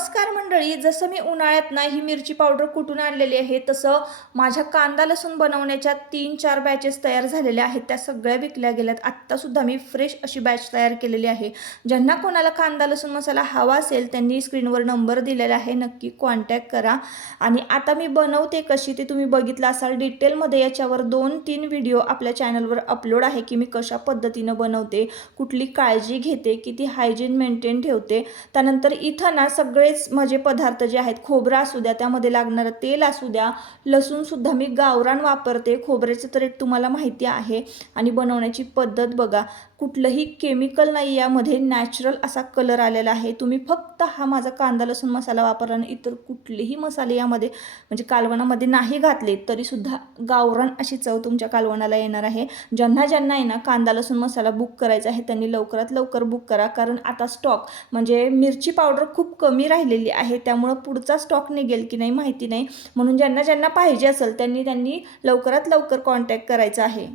नमस्कार मंडळी, जसं मी उन्हाळ्यात ना ही मिरची पावडर कुठून आणलेली आहे, तसं माझ्या कांदा लसूण बनवण्याच्या 3-4 बॅचेस तयार झालेल्या आहेत. त्या सगळ्या विकल्या गेल्यात. आत्तासुद्धा मी फ्रेश अशी बॅच तयार केलेली आहे. ज्यांना कोणाला कांदा लसूण मसाला हवा असेल त्यांनी स्क्रीनवर नंबर दिलेला आहे, नक्की कॉन्टॅक्ट करा. आणि आता मी बनवते कशी ते तुम्ही बघितलं असाल. डिटेलमध्ये याच्यावर 2-3 व्हिडिओ आपल्या चॅनलवर अपलोड आहे की मी कशा पद्धतीनं बनवते, कुठली काळजी घेते, किती हायजीन मेंटेन ठेवते. त्यानंतर इथं ना सगळेच माझे पदार्थ जे आहेत, खोबरं असू द्या, त्यामध्ये लागणारं तेल असू द्या, लसूणसुद्धा मी गावरान वापरते. खोबऱ्याचं तर एक तुम्हाला माहिती आहे. आणि बनवण्याची पद्धत बघा, कुठलंही केमिकल नाही यामध्ये, नॅचरल असा कलर आलेला आहे. तुम्ही फक्त हा माझा कांदा लसूण मसाला वापरला आणि इतर कुठलेही मसाले यामध्ये म्हणजे कालवणामध्ये नाही घातले तरीसुद्धा गावरान अशी चव तुमच्या कालवणाला येणार आहे. ज्यांना ज्यांना आहे ना कांदा लसूण मसाला बुक करायचा आहे त्यांनी लवकरात लवकर बुक करा, कारण आता स्टॉक म्हणजे मिरची पावडर खूप कमी राहिलेली आहे. त्यामुळे पुढचा स्टॉक निघेल की नाही माहिती नाही. म्हणून ज्यांना ज्यांना पाहिजे असेल त्यांनी लवकरात लवकर कॉन्टॅक्ट करायचा आहे.